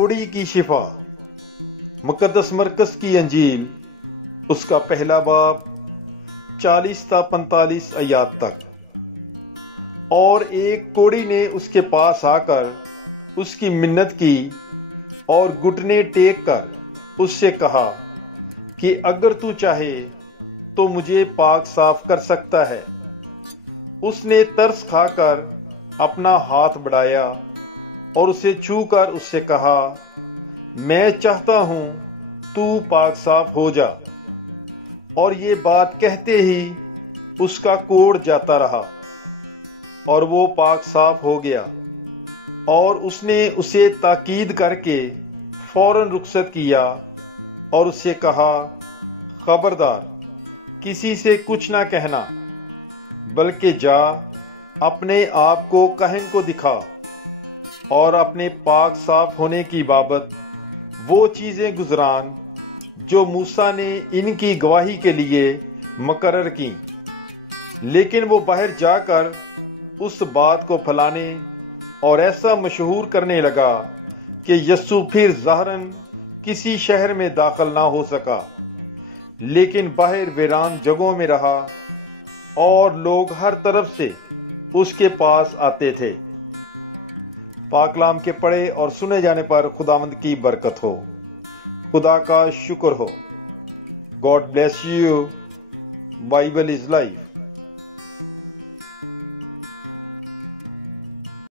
کوڑی کی شفا، مقدس مرکز کی انجیل، اس کا پہلا باب 40 تا 45 آیات تک۔ اور ایک کوڑی نے اس کے پاس آ کر اس کی منت کی اور گھٹنے ٹیک کر اس سے کہا کہ اگر تو چاہے تو مجھے پاک صاف کر سکتا ہے۔ اس نے ترس کھا کر اپنا ہاتھ بڑھایا اور اسے چھو کر اس سے کہا، میں چاہتا ہوں تو پاک صاف ہو جا۔ اور یہ بات کہتے ہی اس کا کوڑ جاتا رہا اور وہ پاک صاف ہو گیا۔ اور اس نے اسے تاکید کر کے فوراً رخصت کیا اور اس سے کہا، خبردار، کسی سے کچھ نہ کہنا، بلکہ جا اپنے آپ کو کاہن کو دکھا اور اپنے پاک صاف ہونے کی بابت وہ چیزیں گزران جو موسیٰ نے ان کی گواہی کے لیے مقرر کی۔ لیکن وہ باہر جا کر اس بات کو پھیلانے اور ایسا مشہور کرنے لگا کہ یسوع پھر ظاہراً کسی شہر میں داخل نہ ہو سکا، لیکن باہر ویران جگہوں میں رہا اور لوگ ہر طرف سے اس کے پاس آتے تھے۔ پاک کلام کے پڑھے اور سنے جانے پر خداوند کی برکت ہو۔ خدا کا شکر ہو۔ God bless you. Bible is life.